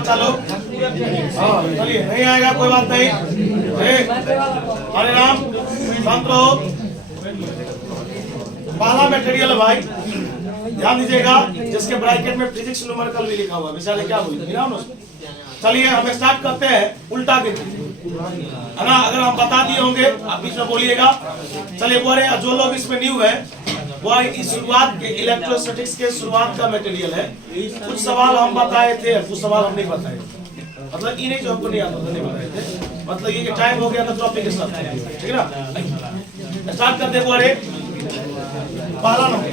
बच्चा लोग? चलिए, नहीं आएगा कोई बात नहीं। हरे राम, शांत रहो। पहला मटेरियल भाई ध्यान दीजिएगा, जिसके ब्रैकेट में फिजिक्स न्यूमेरिकल भी लिखा हुआ है। विशाल क्या बोली? चलिए हम स्टार्ट करते हैं उल्टा गिनती, है ना? अगर हम बता दिए होंगे आप बीच में बोलिएगा। चलिए बोले, जो लोग इसमें न्यू है वो इस शुरुआत के इलेक्ट्रोस्टैटिक्स के शुरुआत का मटेरियल है। कुछ सवाल हम बताए थे, कुछ सवाल हम नहीं बताए, मतलब ये नहीं जो हमको नहीं आता था नहीं बताए थे, मतलब ये कि टाइम हो गया था टॉपिक के साथ, ठीक है ना? स्टार्ट करते बोले, पहला नंबर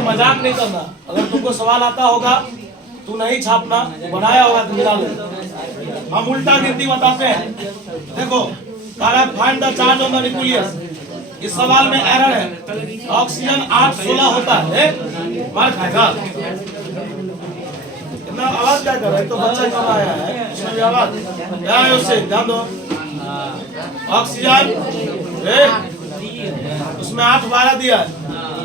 मजाक नहीं करना। अगर तुमको सवाल आता होगा तू नहीं छापना, बनाया होगा तो मिला लो। हम उल्टा गिनती बताते हैं। देखो, find the charge on the nucleus. इस सवाल में एरर है, ऑक्सीजन 8-16 होता है, मार खाएगा। इतना आवाज क्या कर रहा है? तो बच्चा कम आया है, उसमें भी आवाज क्या है? उससे ध्यान दो। ऑक्सीजन उसमें 8-12 दिया है,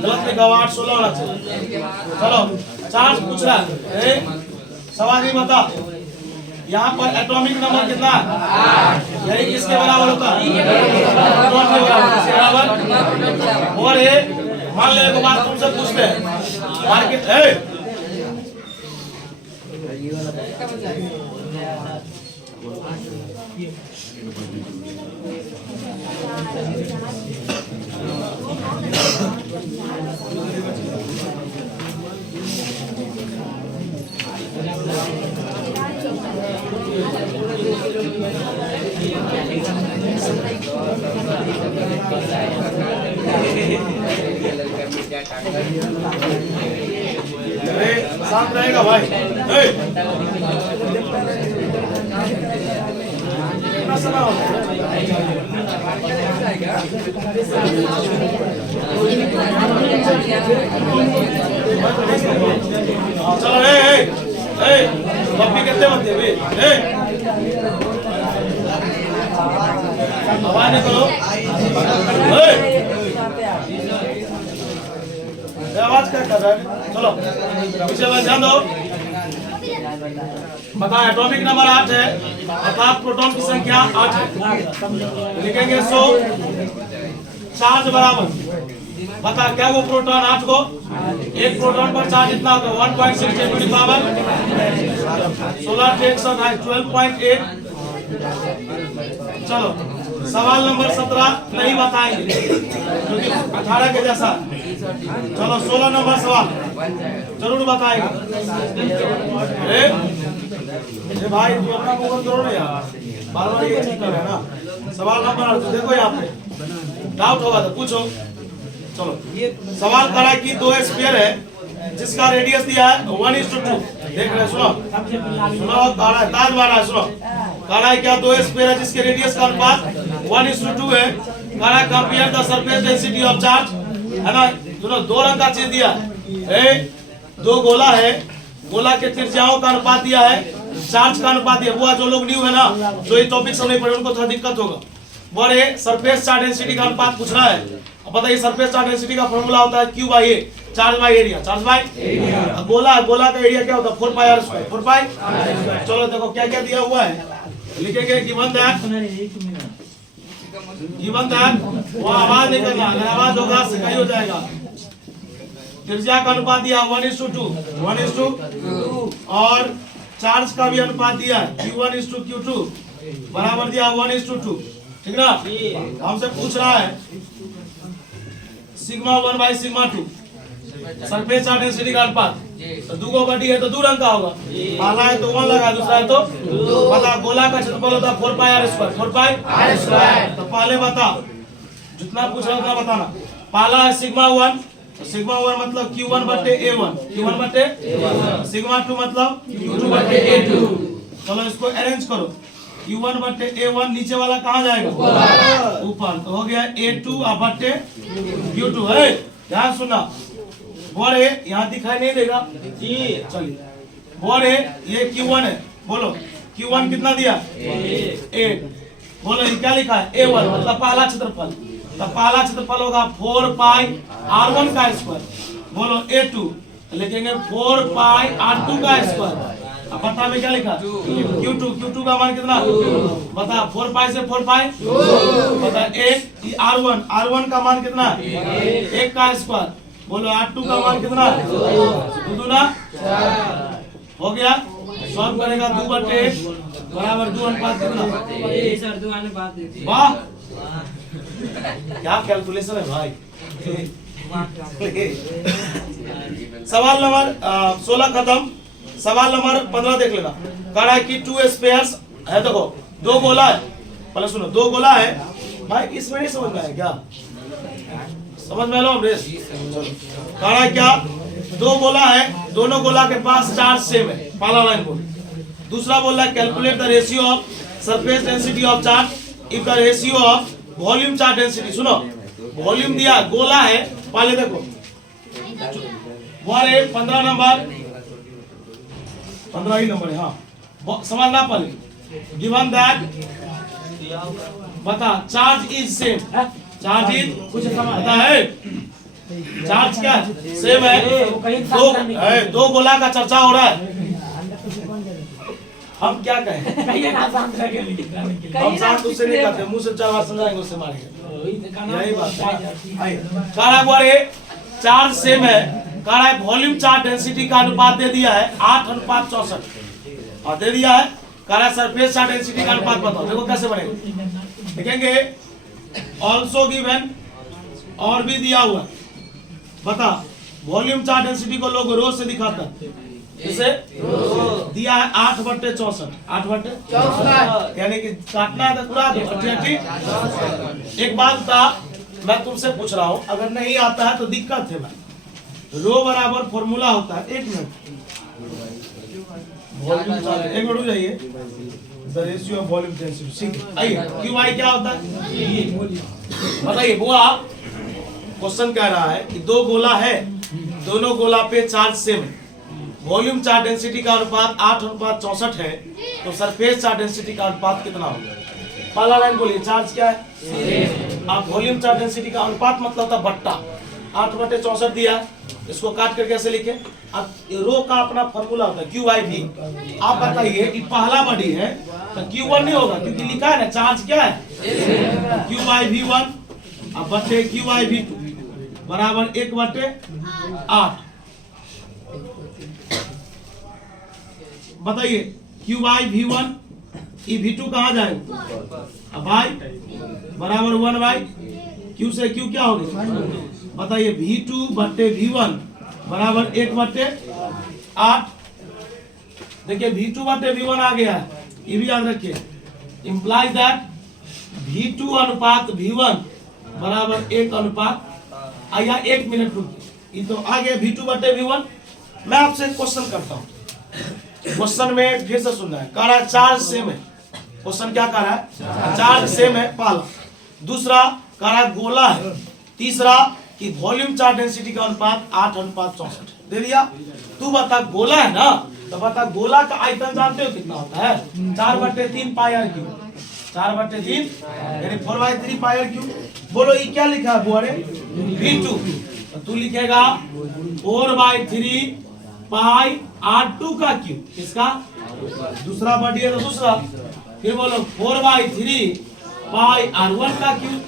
गलत लिखा हुआ 8-16 होना चाहिए। चलो चार्ज पूछ रहा है, सवाल नहीं बता। यहाँ पर एटॉमिक नंबर कितना है? यही किसके बराबर होता है? प्रोटॉन के बराबर। और ये मान ले एक बात तुमसे पूछते हैं, मार्केट शांत रहेगा भाई। चलो कितने बनते आवाज नहीं करो, आवाज क्या कर रहा है? चलो पीछे ध्यान दो। बता, एटॉमिक नंबर 8 है, अर्थात प्रोटॉन की संख्या 8 है। लिखेंगे 100, चार्ज बराबर। बता क्या वो प्रोटॉन 8 को, एक प्रोटॉन पर चार्ज इतना होगा 1.6 × 10⁻16 12.8। चलो सवाल नंबर 17 नहीं बताएंगे क्योंकि 18 के जैसा। चलो 16 नंबर सवाल जरूर बताएंगे। भाई तू अपना मुंह करो ना यार, बार-बार ये चीज कर रहे हैं ना। सवाल नंबर देखो, यहाँ पे डाउट होगा तो पूछो। चलो सवाल करा कि 2 स्फीयर है जिसका रेडियस दिया है 1:2। देख रहे, सुनो ताज मारा है, सुनो कहा है क्या 2 स्फीयर है जिसके रेडियस का अनुपात 1:2 है। कहा है compare the surface density of charge, है ना? सुनो 2 रंग का चीज दिया है, 2 गोला है, गोला के त्रिज्याओं का अनुपात दिया है, चार्ज का अनुपात दिया। वो जो लोग न्यू है ना, जो ये टॉपिक सब नहीं पढ़े उनको थोड़ा दिक्कत होगा। और ये सरफेस चार्ज डेंसिटी का अनुपात पूछ रहा है। अब पता है सरफेस चार्ज डेंसिटी का फॉर्मूला होता है Q/A, charge by area, charge by area. गोला का एरिया क्या होता है 4πr², 4π। चलो देखो क्या क्या दिया हुआ है, लिखेंगे गिवन दैट वो आवाज नहीं करना, अगर आवाज होगा सिकाई हो जाएगा। त्रिज्या का अनुपात दिया 1:2 और चार्ज का भी अनुपात दिया Q1:Q2 बराबर दिया 1:2, ठीक ना? हमसे पूछ रहा है σ1/σ2 सरफेस चार्ज डेंसिटी का अनुपात। तो 2 को बटी है तो 2 रंग का होगा, पहला है तो 1 लगा, दूसरा है तो 2। बता गोला का क्षेत्रफल होता है 4πr², 4πr²। तो पहले बता, जितना पूछ रहा उतना बताना। पहला है σ1, σ1 मतलब Q1/A1, Q1/A1। σ2 मतलब Q2/A2। चलो इसको अरेंज करो। Q1/A1 नीचे वाला कहाँ जाएगा? ऊपर। तो हो गया A2/Q2 है। ध्यान सुनना, बोल यहाँ दिखाई नहीं देगा जी। चलिए बोल ये Q1 है, बोलो Q1 कितना दिया? 8। बोलो ये क्या लिखा है A1 मतलब पहला क्षेत्रफल, तो पहला क्षेत्रफल होगा 4 पाई R1 का स्क्वायर। बोलो A2 लिखेंगे 4 पाई R2 का स्क्वायर। अब बता में क्या लिखा Q2 का मान कितना बता 4 पाई से 4 पाई बता 1 R1 का मान कितना 1 का स्क्वायर। बोलो R2 का मान कितना 2 ना हो गया। सॉल्व करेगा 2/1 बराबर 2 अनुपात कितना। वाह क्या कैलकुलेशन है भाई। सवाल नंबर 16 खत्म। सवाल नंबर 15 देख लेना। कह रहा है कि 2 स्पेयर्स है, देखो 2 गोला है, पहले सुनो 2 गोला है भाई, इसमें नहीं समझ में आया क्या, समझ में लो अमरेश। कह रहा है क्या 2 गोला है, दोनों गोला के पास चार्ज सेम है, पहला लाइन बोल। दूसरा बोल रहा है calculate the ratio of surface density of charge if the ratio of volume charge density. सुनो वॉल्यूम दिया गोला है, पहले देखो वो 15 नंबर 15 ही नंबर है, हाँ समझना पहले। गिवन दैट बता charge is same, charge is कुछ पता है चार्ज क्या सेम है, दो गोला का चर्चा हो रहा है। हम क्या कहें हम शांत उससे नहीं करते, मुंह से 4 बार समझाएंगे उससे मारेंगे, यही बात है। चार्ज सेम है, कह रहा है वॉल्यूम चार्ज डेंसिटी का अनुपात दे दिया है 8:64 और दे दिया है। कह रहा है सरफेस चार्ज डेंसिटी का अनुपात बताओ, देखो कैसे बनेगा लिखेंगे। ऑल्सो गिवन और भी दिया हुआ बता वॉल्यूम चार्ज डेंसिटी को लोग रो से दिखाता है, इसे दिया है 8/64 8/64 यानी कि काटना है तो पूरा दो। एक बात था मैं तुमसे पूछ रहा हूँ, अगर नहीं आता है तो दिक्कत है भाई। रो बराबर फॉर्मूला होता है, 1 मिनट एक मिनट जाइए, the ratio of volume density. आइए QI क्या होता है बताइए। वो आप क्वेश्चन कह रहा है कि 2 गोला है, दोनों गोला पे चार्ज सेम है, वॉल्यूम चार्ज डेंसिटी का अनुपात 8:64 है, तो सरफेस चार्ज डेंसिटी का अनुपात कितना होगा। पहला लाइन बोलिए चार्ज क्या है, आप वॉल्यूम चार्ज डेंसिटी का अनुपात मतलब था बट्टा 8/64 दिया है, इसको काट कर कैसे लिखे। अब रो का अपना फॉर्मूला होता है QIV। आप बताइए कि पहला बॉडी है तो Q1 नहीं होगा क्योंकि लिखा है ना चार्ज क्या है QIV1 अब बटे QIV2 बराबर 1/8। बताइए QIV1 ये V2 कहाँ जाएगा, अब भाई बराबर 1/Q से Q क्या होगी बताइए V2 बटे V1 बराबर 1/8। देखिए V2 बटे V1 आ गया है, ये भी याद रखिए। इंप्लाइज दैट V2 अनुपात V1 बराबर 1 आया। 1 मिनट रुकिए, ये तो आ गया V2 बटे V1। मैं आपसे क्वेश्चन करता हूँ, क्वेश्चन में फिर से सुनना है। कह रहा है चार्ज सेम है, क्वेश्चन क्या कह रहा है चार्ज सेम है पहला। दूसरा कह रहा है गोला है। तीसरा कि वॉल्यूम चार्ज डेंसिटी का अनुपात 8:64 दे दिया। तू बता गोला है ना, तो बता गोला का आयतन जानते हो कितना होता है 4/3 πr3 4/3 यानी 4/3 πr3। बोलो ये क्या लिखा है बुआरे V2, तो तू लिखेगा 4/3 पाई R2 का क्यूब, किसका दूसरा बॉडी है तो दूसरा। फिर बोलो 4/3 पाई R1 का क्यूब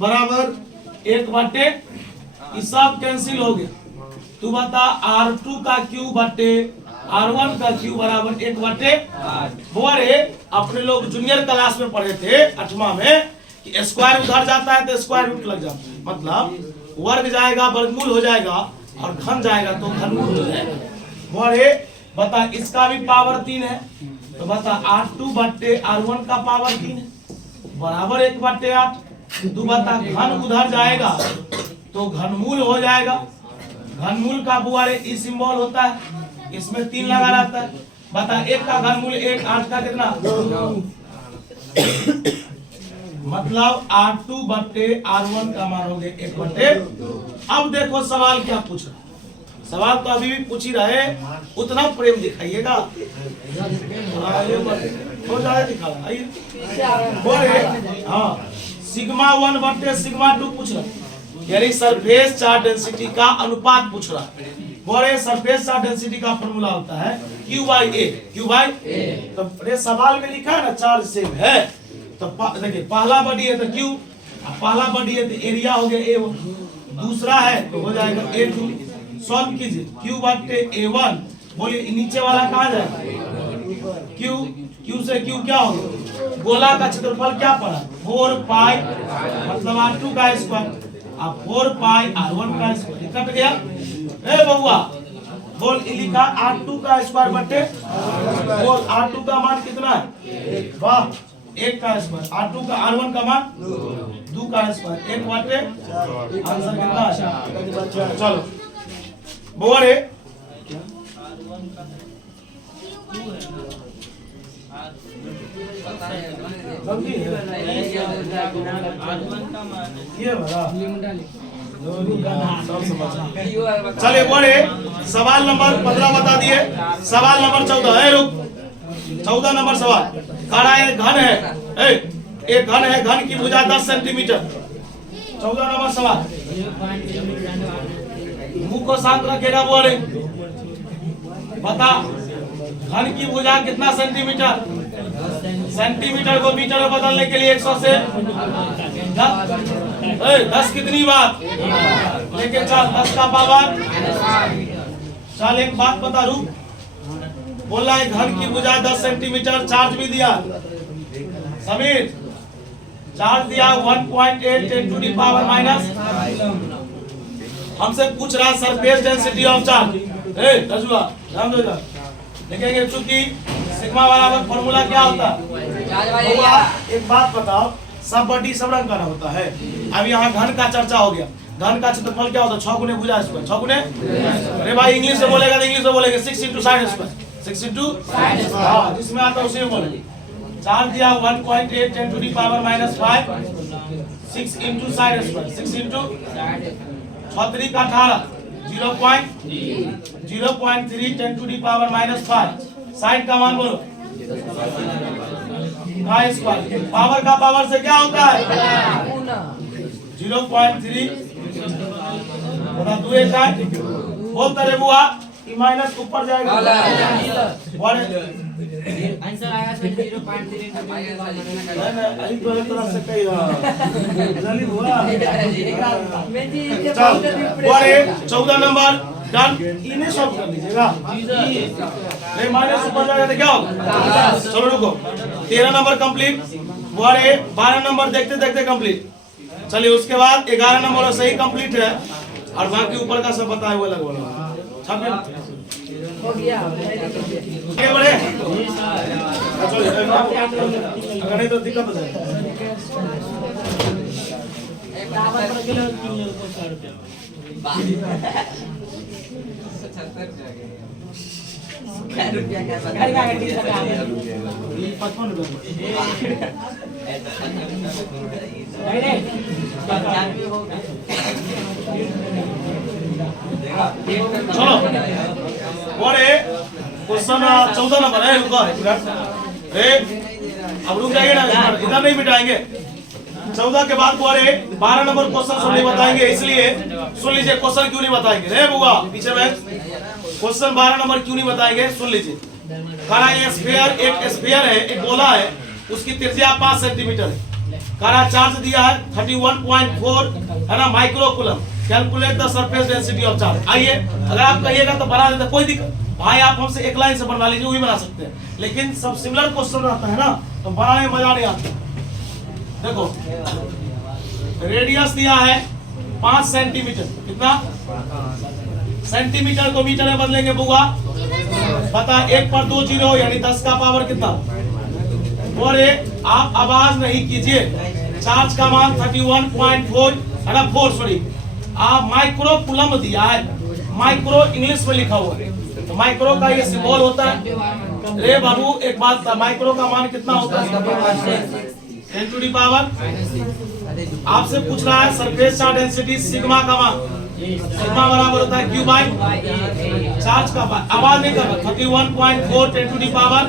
बराबर 1/, ये सब कैंसिल हो गया। तू बता R2 का क्यूब बटे R1 का क्यूब बराबर 1/8। बोरे अपने लोग जूनियर क्लास में पढ़े थे 8वां में कि स्क्वायर उधर जाता है तो स्क्वायर रूट लग जाता है, मतलब वर्ग जाएगा वर्गमूल हो जाएगा और घन जाएगा तो घनमूल हो जाएगा। बोरे बता इसका भी पावर 3 है, तो बता R2 बटे R1 का पावर 3 है बराबर 1/8। तू बता घन उधर जाएगा तो घनमूल हो जाएगा। घनमूल का बुआरे ई सिंबल होता है, इसमें 3 लगा रहता है। बता 1 का घनमूल 1, 8 का कितना मतलब R2 बटे R1 का मान हो गया 1/। अब देखो सवाल क्या पूछ रहा है, सवाल तो अभी भी पूछ ही रहे, उतना प्रेम दिखाइएगा, बहुत ज्यादा दिखा रहा है। बोले हाँ सिग्मा 1 बटे सिग्मा 2 पूछ रहा, यानी सरफेस चार्ज डेंसिटी का अनुपात पूछ रहा। बोले सरफेस चार्ज डेंसिटी का फॉर्मूला होता है Q by A, Q by A। तो ये सवाल में लिखा है ना चार्ज सेम है, तो देखिए पहला बॉडी है तो Q, पहला बॉडी है तो एरिया हो गया A1, दूसरा है तो हो जाएगा A2। सॉल्व कीजिए Q बटे A1, बोलिए नीचे वाला कहाँ जाएगा Q से Q क्या होगा, गोला का क्षेत्रफल क्या पड़ा 4 पाई मतलब R2 का स्क्वायर, अब 4 पाई R1 का स्क्वायर कट गया। ए बउआ बोल लिखा R2 का स्क्वायर बटे बोल R2 का मान कितना है, वाह 1 का स्क्वायर, R2 का R1 का मान 2 का स्क्वायर 1 बटे आंसर कितना है। चलो बोले ये चलिए बोले सवाल नंबर 15 बता दिए, सवाल नंबर 14 है, रुक 14 नंबर सवाल खड़ा है, घन है एक घन है, घन की भुजा 10 सेंटीमीटर। 14 नंबर सवाल, मुंह को शांत रखेगा, बोले बता घन की भुजा कितना सेंटीमीटर, सेंटीमीटर को मीटर में बदलने के लिए 100 से 10 कितनी बार लेके चल 10 का पावर। चल एक बात बता रू, बोला है घन की भुजा 10 सेंटीमीटर, चार्ज भी दिया समीर, चार्ज दिया 1.8 10 टू दी पावर माइनस। हमसे पूछ रहा सरफेस डेंसिटी ऑफ चार्ज, रजुआ ध्यान दो इधर लिखेंगे, चूंकि सिग्मा बराबर फॉर्मूला क्या होता है। एक बात बताओ, सब बॉडी सब रंग का होता है। अब यहाँ घन का चर्चा हो गया, घन का क्षेत्रफल क्या होता है 6 गुने भुजा स्क्वायर, 6 गुने, अरे भाई इंग्लिश में बोलेगा तो इंग्लिश में बोलेंगे 6 into साइड स्क्वायर, 6 into हाँ जिसमें आता है उसी में बोलेंगे। चार्ज दिया 1.8 10 to the power minus 5, 6 into side square, 6 into 6 का 18 0.3 10 to the power minus 5, side का मान बोलो स्क्वायर, पावर का पावर से क्या होता है 0.3 बता 2 बोलता रे बुआ माइनस ऊपर जाएगा आंसर आएगा 0.3 अभी तो एक तरह से कही जल्दी हुआ। चल 14 नंबर डन, इन्हें सॉल्व कर लीजिएगा, ये माइनस ऊपर जाएगा तो क्या होगा। चलो रुको 13 नंबर कंप्लीट, 12 नंबर देखते देखते कंप्लीट। चलिए उसके बाद 11 नंबर सही कंप्लीट है और बाकी ऊपर का सब बताया हुआ अलग बोला हो गया आगे बढ़े। अगर नहीं तो दिक्कत हो जाएगी। चलो बोले क्वेश्चन 14 नंबर है, रुको अब रुक जाइए ना, इधर नहीं मिटाएंगे। 14 के बाद बोले 12 नंबर क्वेश्चन सब नहीं बताएंगे, इसलिए सुन लीजिए क्वेश्चन क्यों नहीं बताएंगे रे बुआ पीछे में। क्वेश्चन 12 नंबर क्यों नहीं बताएंगे सुन लीजिए। करा ये स्फीयर, एक स्फीयर है, एक गोला है, उसकी त्रिज्या 5 सेंटीमीटर है, करा चार्ज दिया है 31.4 है ना microcoulomb, calculate the surface density of charge. आइए अगर आप कहिएगा तो बना देते, कोई दिक्कत भाई, आप हमसे एक लाइन से बनवा लीजिए वही बना सकते हैं, लेकिन सब सिमिलर क्वेश्चन आता है ना तो बनाने में मजा नहीं आता। देखो रेडियस दिया है 5 सेंटीमीटर, कितना सेंटीमीटर को मीटर में बदलेंगे बुआ बता, 1 पर 2 जीरो यानी 10 का पावर कितना। और आप आवाज नहीं कीजिए, चार्ज का मान 31.4 है ना 4 सॉरी, आप माइक्रो कूलम दिया है, माइक्रो इंग्लिश में लिखा हुआ है, तो माइक्रो का ये सिंबल होता है। रे बाबू एक बात था, माइक्रो का मान कितना होता है 10 टू दी पावर। आपसे पूछ रहा है सरफेस चार्ज डेंसिटी सिग्मा का मान, सिग्मा बराबर होता है Q बाय चार्ज का, आवाज नहीं करना, 31.4 10 टू दी पावर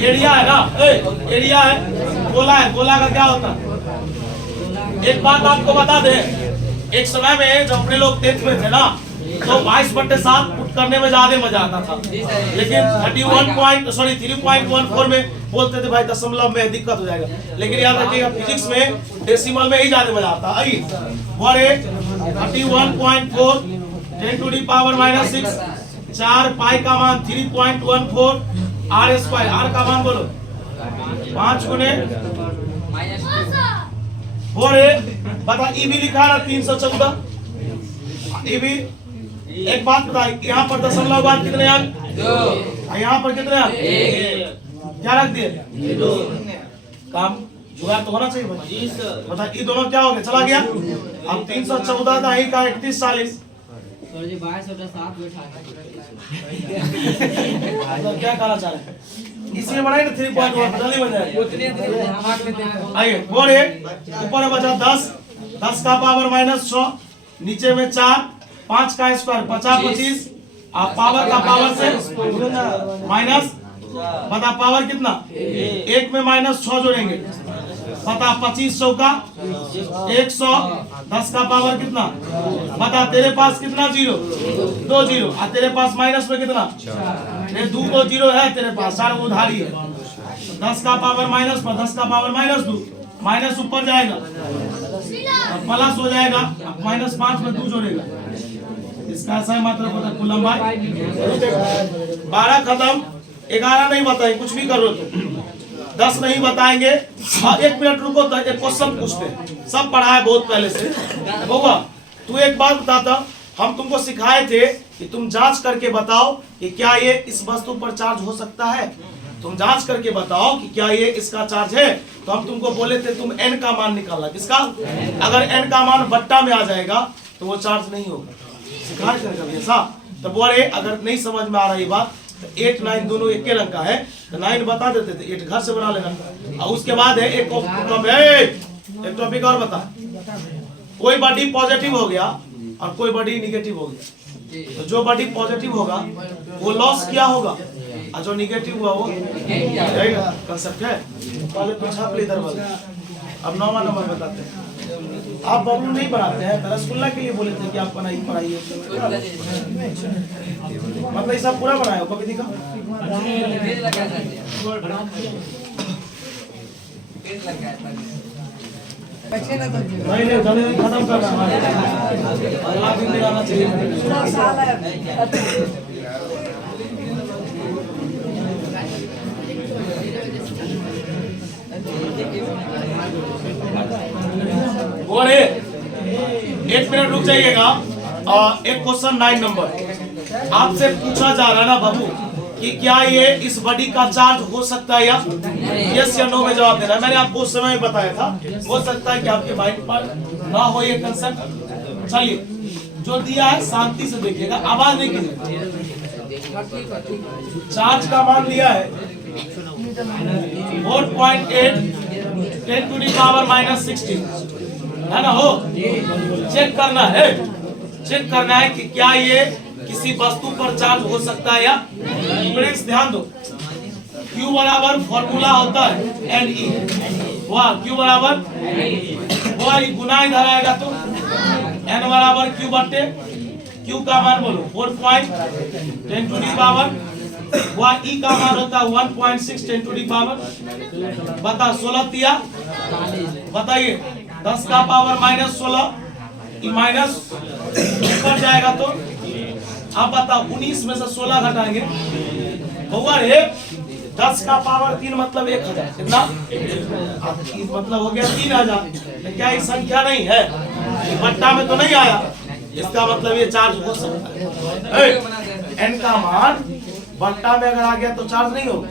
एरिया है ना, एरिया है, गोला है, गोला का क्या होता है? एक बात आपको बता दे, एक समय में जब अपने लोग 10th में थे ना, तो 22/7 पुट करने में ज्यादा मजा आता था, लेकिन 3.14 में बोलते थे भाई दशमलव में दिक्कत हो जाएगा, लेकिन याद रखिएगा फिजिक्स में डेसिमल में ही ज्यादा मजा आता है। 31.4 10⁻⁻6 4 पाई का मान 3.14 r स्क्वायर, r का मान बोलो 5 गुने और बता ई भी लिखा है 314 ई भी। एक बात बता, यहाँ पर दशमलव बाद कितने अंक? 2। यहाँ पर कितने अंक? 1। क्या रख दिए? 2। काम जुगाड़ तो होना चाहिए भाई। बता ये दोनों क्या हो गया? चला गया। अब 314 का 31 40 क्या कहना चाह रहे हैं? इसलिए बनाए ना 3.1 जल्दी बन जाएगा। आइए बोले ऊपर में बचा 10 का पावर -6, नीचे में 4, 5 का स्क्वायर 50 25, आप पावर का पावर से माइनस, बता पावर कितना? 1 में -6 जोड़ेंगे, बता 25 चौका 100, 10 का पावर कितना? बता तेरे पास कितना जीरो? 2 जीरो, और तेरे पास माइनस में कितना? 2 जीरो है तेरे पास, 4 उधारी है। 10 का पावर माइनस पर 10 का पावर -2, माइनस ऊपर जाएगा प्लस हो जाएगा, -5 में 2 जोड़ेगा, इसका ऐसा मतलब होता है कुल लंबाई। 12 खत्म, 11 नहीं बताए, कुछ भी कर लो तो 10 नहीं बताएंगे। और 1 मिनट रुको तो एक क्वेश्चन पूछते हैं, सब पढ़ा है बहुत पहले से। होगा तू एक बात बताता, हम तुमको सिखाए थे कि तुम जांच करके बताओ कि क्या ये इस वस्तु पर चार्ज हो सकता है। तुम जांच करके बताओ कि क्या ये इसका चार्ज है। तो हम तुमको बोले थे तुम n का मान निकालना, किसका? अगर n का मान बट्टा में आ जाएगा तो वो चार्ज नहीं होगा। सिखाए थे कभी ऐसा? तो बोले अगर नहीं समझ में आ रही बात तो 8 9 दोनों एक रंग का है तो 9 बता देते थे, 8 घर से बना लेना। और उसके बाद है एक टॉपिक और बता, कोई बॉडी पॉजिटिव हो गया और कोई बॉडी निगेटिव हो गया, तो जो बॉडी पॉजिटिव होगा वो लॉस क्या होगा और जो निगेटिव हुआ वो कंसेप्ट है। पहले तो छाप ले इधर वाले, अब 9वां नंबर बताते हैं। आप बबलू नहीं बनाते हैं, रसगुल्ला के लिए बोले थे कि आप बनाइए पढ़ाइए, मतलब ये सब पूरा बनाया हो कभी दिखा? नहीं खत्म करना अगला दिन दिलाना चाहिए। और 1 मिनट रुक जाइएगा। एक क्वेश्चन 9 नंबर आपसे पूछा जा रहा है ना बाबू कि क्या ये इस बॉडी का चार्ज हो सकता है या यस या नो में जवाब देना है। मैंने आपको उस समय बताया था, हो सकता है कि आपके माइंड पर ना हो ये कंसेप्ट। चलिए जो दिया है शांति से देखिएगा, आवाज नहीं कीजिएगा। चार्ज का मान दिया है 4.8 10⁻⁻16 है ना। हो चेक करना है कि क्या ये किसी वस्तु पर चार्ज हो सकता है या। फ्रेंड्स ध्यान दो, Q बराबर फॉर्मूला होता है Ne, वाह Q बराबर वही गुना इधर आएगा तो N बराबर Q बटे Q का मान बोलो 4.10⁻, वह E का मान होता है 1.6 10⁻। बता 16 तिया बताइए 10 का पावर -16 माइनस ऊपर जाएगा तो आप बताओ 19 में से 16 घटाएंगे ओवर है 10 का पावर 3 मतलब 1000 कितना मतलब हो गया 3000। क्या ये संख्या नहीं है, बट्टा में तो नहीं आया, इसका मतलब ये चार्ज हो सकता है। n का मान बट्टा में अगर आ गया तो चार्ज नहीं होगा।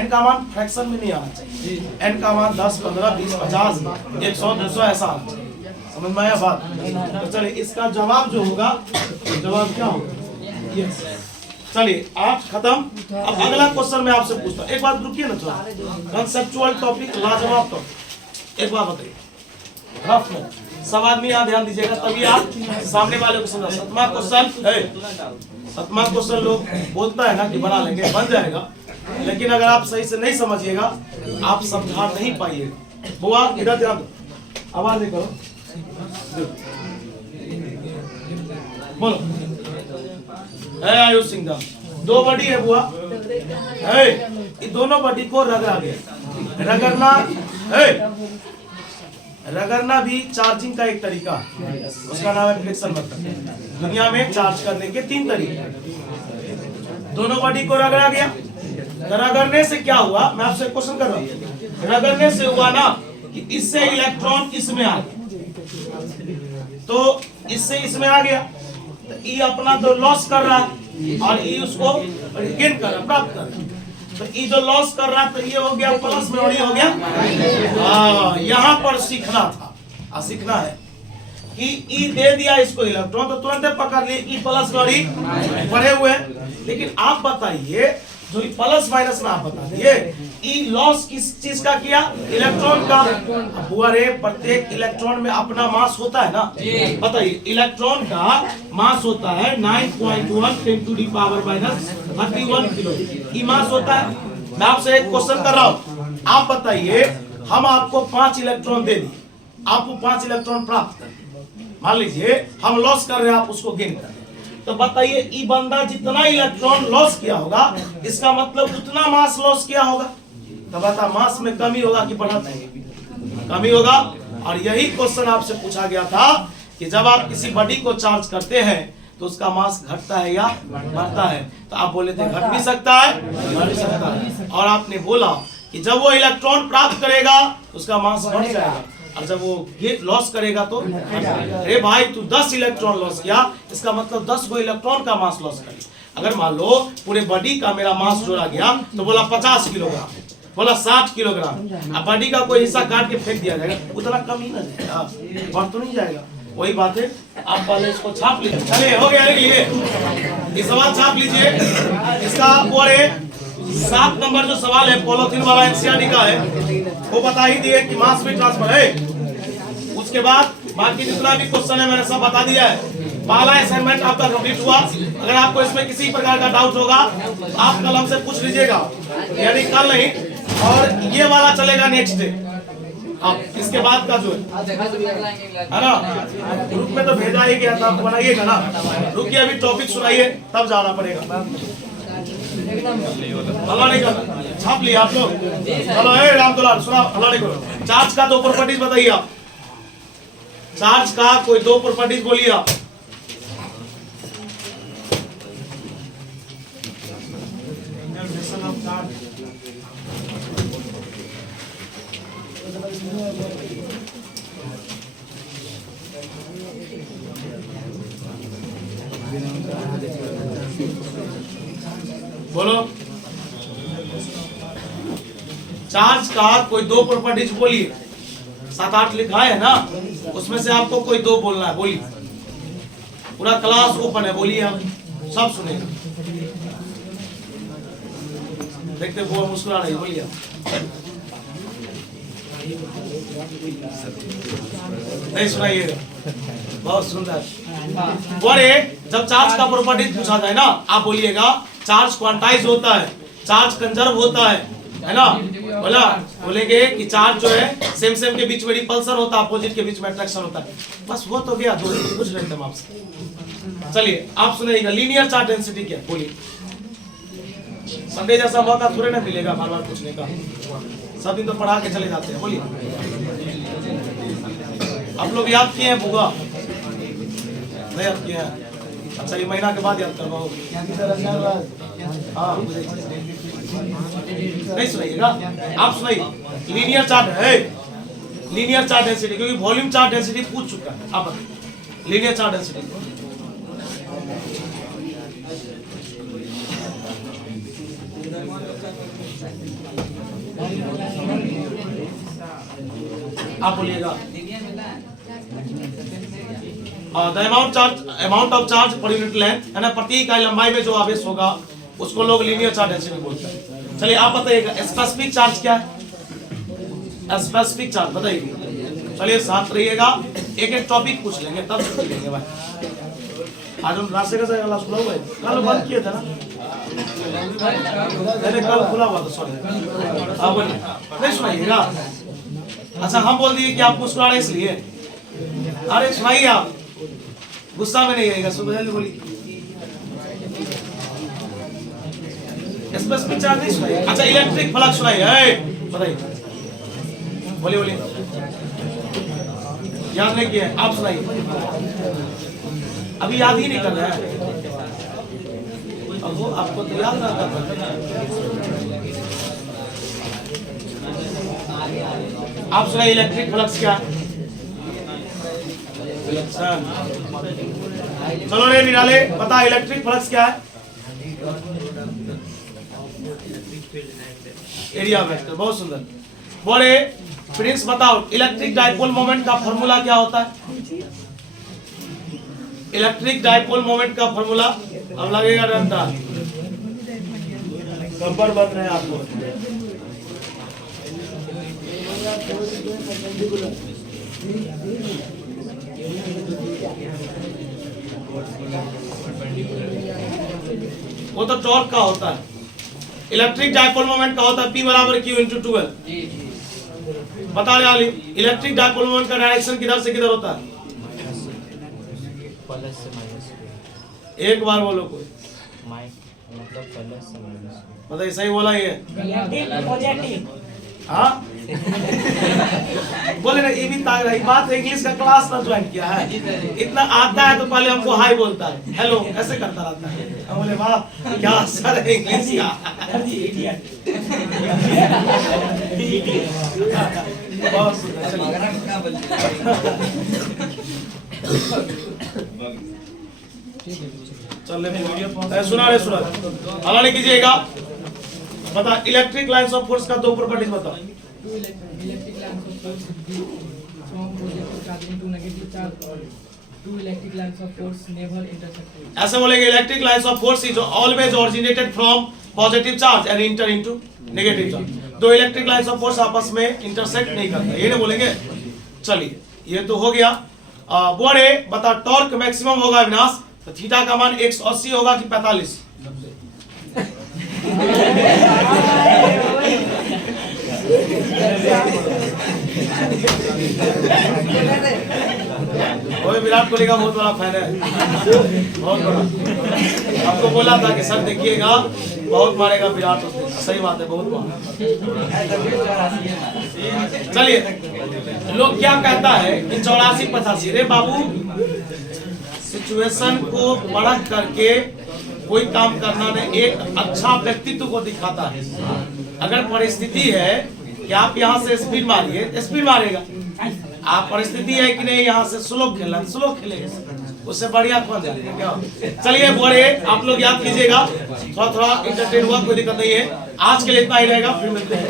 n का मान फ्रैक्शन में नहीं आना चाहिए, n का मान 10 15 20 50 100 200 ऐसा आना चाहिए। समझ में आया बात? तो चलिए इसका जवाब जो होगा, जवाब क्या होगा? यस। चलिए आप खत्म। अब अगला क्वेश्चन मैं आपसे पूछता हूँ, एक बात रुकिए ना थोड़ा, कंसेप्चुअल टॉपिक लाजवाब टॉपिक। एक बात बताइए रफ में सब आदमी यहाँ ध्यान दीजिएगा तभी आप सामने वाले को समझा। 7वां क्वेश्चन लोग बोलता है ना कि बना लेंगे, बन जाएगा। लेकिन अगर आप सही से नहीं समझिएगा आप समझा नहीं पाइएगा। बुआ इधर ध्यान दो, आवाज नहीं करो, बोलो। है आयुष सिंह दा 2 बॉडी है बुआ, है ये दोनों बॉडी को रगड़ा गया। रगड़ना है, रगड़ना भी चार्जिंग का एक तरीका है, उसका नाम है फ्लेक्शन मेथड। दुनिया में चार्ज करने के 3 तरीके। दोनों बॉडी को रगड़ा गया, रगड़ने से क्या हुआ, मैं आपसे क्वेश्चन कर रहा हूँ। रगड़ने से हुआ ना कि इससे इलेक्ट्रॉन इसमें आ गया, तो इससे इसमें आ गया, तो ये अपना तो लॉस कर रहा है और ये उसको गेन कर रहा, प्राप्त कर रहा। तो ये जो लॉस कर रहा है तो ये हो गया प्लस में और ये हो गया। यहाँ पर सीखना था, सीखना है कि ई दे दिया इसको इलेक्ट्रॉन तो तुरंत पकड़ लिए ई प्लस में और ई पड़े हुए। लेकिन आप बताइए जो प्लस माइनस में आप बता दिए ई लॉस किस चीज का किया, इलेक्ट्रॉन का। हुआ रे प्रत्येक इलेक्ट्रॉन में अपना मास होता है ना, बताइए इलेक्ट्रॉन का मास होता है 9.1 10 to the power minus 31 kilo, e mass होता है। मैं आपसे एक क्वेश्चन कर रहा हूँ, आप बताइए हम आपको 5 इलेक्ट्रॉन दे दिए, आपको 5 इलेक्ट्रॉन प्राप्त कर, मान लीजिए हम लॉस कर रहे हैं, आप उसको गेन कर, तो बताइए ई बंदा जितना इलेक्ट्रॉन लॉस किया होगा इसका मतलब उतना मास लॉस किया होगा। तो बता मास में कमी होगा कि बढ़ा, कमी होगा। और यही क्वेश्चन आपसे पूछा गया था कि जब आप किसी बॉडी को चार्ज करते हैं तो उसका मास घटता है या बढ़ता है, तो आप बोले थे घट भी सकता है बढ़ भी सकता है। और आपने बोला कि जब वो इलेक्ट्रॉन प्राप्त करेगा तो उसका मास बढ़ जाएगा और जब वो लॉस करेगा तो अरे भाई तू 10 इलेक्ट्रॉन लॉस किया, इसका मतलब 10 गो इलेक्ट्रॉन का मास लॉस कर। अगर मान लो पूरे बॉडी का मेरा मास जोड़ा गया तो बोला 50 किलोग्राम, बोला 60 किलोग्राम, अब बॉडी का कोई हिस्सा काट के फेंक दिया जाएगा, उतना कम ही ना जाएगा, बढ़ तो नहीं जाएगा। वही बात है, आप पहले इसको छाप लीजिए, चलिए हो गया, ये सवाल छाप लीजिए। इसका और 7 नंबर जो सवाल है पॉलिथीन वाला एनसीईआरटी का है, वो बता ही दिए कि मास में ट्रांसफर है। उसके बाद बाकी जितना भी क्वेश्चन है मैंने सब बता दिया है। पहला असाइनमेंट आपका कंप्लीट हुआ। अगर आपको इसमें किसी प्रकार का डाउट होगा आप कल हमसे पूछ लीजिएगा, यानी कल नहीं, और ये वाला चलेगा नेक्स्ट डे। अब इसके बाद का जो है ना ग्रुप में तो भेजा ही गया था, आप बनाइएगा ना। रुकिए अभी टॉपिक सुनाइए तब जाना पड़ेगा। हल्ला नहीं करना, छाप लिया आप लोग। चलो ए रामदुलाल सुना, हल्ला नहीं करो। चार्ज का 2 प्रॉपर्टीज बताइए आप, चार्ज का कोई 2 प्रॉपर्टीज बोलिए आप। बोलो चार्ज का कोई 2 प्रॉपर्टीज बोलिए। 7-8 लिखा है ना, उसमें से आपको कोई 2 बोलना है, बोलिए। पूरा क्लास ओपन है, बोलिए, आप सब सुनेंगे। देखते वो मुस्कुरा रही, बोलिए। नहीं सुनाइएगा, बहुत सुंदर। और जब चार्ज का प्रॉपर्टीज पूछा जाए ना, आप बोलिएगा चार्ज क्वांटाइज होता है, चार्ज कंजर्व होता है ना। बोला बोलेंगे कि चार्ज जो है सेम सेम के बीच में रिपल्सन होता है, अपोजिट के बीच में अट्रैक्शन होता है। बस वो तो गया, 2 पूछ रहे थे हम आपसे। चलिए आप सुनिएगा, लीनियर चार्ज डेंसिटी क्या, बोलिए। संडे जैसा मौका थोड़े ना मिलेगा बार बार पूछने का, सब दिन तो पढ़ा के चले जाते हैं। बोलिए आप लोग याद किए हैं बुआ? नहीं याद किए हैं? अच्छा ये महीना के बाद याद करवाओगे। हाँ नहीं सुनाइएगा, आप सुनाइए। लीनियर चार्ज है, लीनियर चार्ज डेंसिटी, क्योंकि वॉल्यूम चार्ज डेंसिटी पूछ चुका है। आप लीनियर चार्ज डेंसिटी आप बोलिएगा। The amount of charge per unit length, है ना, प्रति इकाई लंबाई में जो आवेश होगा उसको लोग लीनियर चार्ज डेंसिटी बोलते हैं। चलिए आप बताइएगा स्पेसिफिक चार्ज क्या है? स्पेसिफिक चार्ज बताइए। चलिए साथ रहिएगा, एक एक टॉपिक पूछ लेंगे तब छुट्टी लेंगे भाई। आज हम रास्ते का कल बंद किए थे ना। नहीं कल खुला हुआ था, सॉरी। हाँ बोलिए, नहीं सुनाइएगा। अच्छा हम बोल दिए कि आप मुस्कुरा रहे इसलिए। अरे सुनाइए आप, गुस्सा में नहीं आएगा। सुबह बोलिए, स्पेसिफिक चार्ज नहीं सुनाइए। अच्छा इलेक्ट्रिक फ्लक्स सुनाइए, बताइए, बोलिए बोलिए। याद नहीं किया आप सुनाइए, अभी याद ही नहीं कर रहे हैं। अब वो आपको तो याद रहता था। आप सुनाइए इलेक्ट्रिक फ्लक्स क्या। चलो रे निराले, पता इलेक्ट्रिक फ्लक्स क्या है? एरिया वेक्टर, बहुत सुंदर। बोले प्रिंस बताओ इलेक्ट्रिक डाइपोल मोमेंट का फॉर्मूला क्या होता है? इलेक्ट्रिक डाइपोल मोमेंट का फॉर्मूला, अब लगेगा डंडा, कंबर बन रहे हैं आपको। वो तो टॉर्क का होता है। इलेक्ट्रिक डाइपोल मोमेंट का होता है P बराबर Q इंटू 12। बता रहे आली, इलेक्ट्रिक डाइपोल मोमेंट का डायरेक्शन किधर से किधर होता है? प्लस से माइनस। एक बार बोलो कोई, मतलब प्लस से माइनस। बताइए सही बोला ये? हाँ बोले ना, ये भी ताक रही बात है। इंग्लिश का क्लास ना ज्वाइन किया है, इतना आता है तो पहले हमको हाई बोलता है, हेलो ऐसे करता रहता है। हम बोले वाह क्या असर है इंग्लिश का। बहुत सुंदर, चलिए सुना रे सुना, हला नहीं कीजिएगा। बता इलेक्ट्रिक लाइंस ऑफ फोर्स का दो प्रॉपर्टीज बताओ। Electric lines of force due from positive charge into negative charge, or two electric lines of force never intersect. ऐसे बोलेंगे electric lines of force is always originated from positive charge and inter into negative charge. दो electric lines of force आपस में intersect नहीं करते, ये ना बोलेंगे। चलिए ये तो हो गया। बोले बता टॉर्क मैक्सिमम होगा अविनाश, तो थीटा का मान 180 होगा कि 45? ओए विराट कोहली का बहुत बड़ा फैन है, बहुत बड़ा। आपको बोला था कि सर देखिएगा बहुत मारेगा विराट उस दिन। सही बात है, बहुत मारा। चलिए लोग क्या कहता है कि 84-85। रे बाबू सिचुएशन को परख करके कोई काम करना नहीं, एक अच्छा व्यक्तित्व को दिखाता है। अगर परिस्थिति है कि आप यहाँ से स्पीड मारिए, स्पीड मारेगा। आप परिस्थिति है कि नहीं यहाँ से स्लो खेलना, स्लो खेलेगा, उससे बढ़िया कौन जाएगा क्या? चलिए बोले आप लोग याद कीजिएगा, थोड़ा थोड़ा इंटरटेन हुआ, कोई दिक्कत नहीं है। आज के लिए इतना ही रहेगा, फिर मिलते हैं।